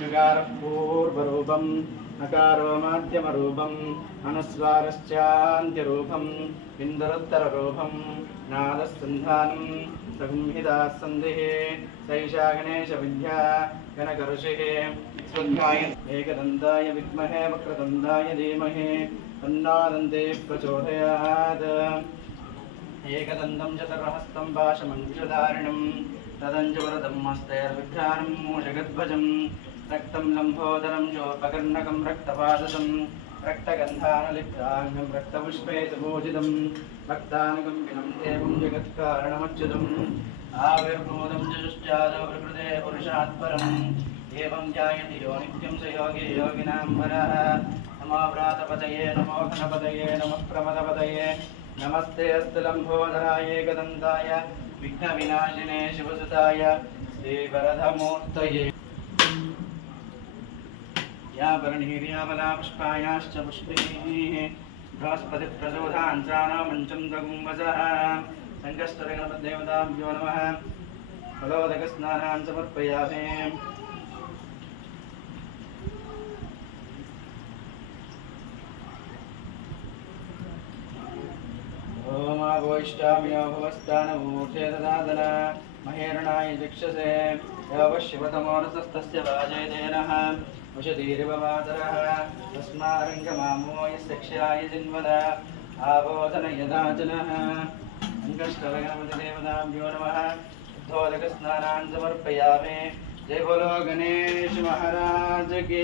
ऋकारपूर्वरूपम् नकारो माध्यमरूपम् अनुस्वारश्चान्त्यरूपम् इन्दरोत्तररूपम् नादस्सन्धानम् संहिताः सन्धिः सैषा गणेशविद्या गणकऋषिः स्वध्याय एकदन्ताय विद्महे वक्रतुण्डाय धीमहि तन्नो दन्तिः प्रचोदयात् एकदन्तं चतुर्हस्तं पाशमङ्कुशधारिणं तदञ्जवरदं हस्तैर्विघ्नानं मूषगध्वजं रक्तं लम्बोदरं चोपकर्णकं रक्तपादशं रक्तगन्धानलिप्ताङ्गं रक्तपुष्पे सुपूजितं भक्तानुकम्पिनं देवं जगत्कारणमच्युतम् आविर्भूतं चतुश्चादो प्रकृते पुरुषात् परम् एवं ध्यायति यो नित्यं स योगी योगिनां वरः नमो व्रातपतये नमो घनपतये नमः प्रमदपतये नमस्ते अस्तु लम्बोदराय एकदन्ताय विघ्नविनाशिने शिवसुताय श्रीवरदमूर्तये यावरणीर्यावलापुष्पायाश्च पुष्पैः बृहस्पतिप्रचोदाञ्चानो मञ्चं दगुंवसः सङ्कस्तरगणपतिदेवताभ्यो नमः फलोदकस्नानान् समर्पयामि ओम वैष्टाम्यो भवस्तानमूर्ते ददादन महेरणाय चक्षसे यवशिवतमोरसस्तस्य वाजयदेनः वशतीरिव मातरः तस्मारङ्गमामो यस्य क्षयाय जिन्वद आबोधन यदाजनः अङ्गष्टलगणपतिदेवताभ्यो नमः शुद्धोदकस्नानान् समर्पयामि जय बोलो गणेश महाराज की।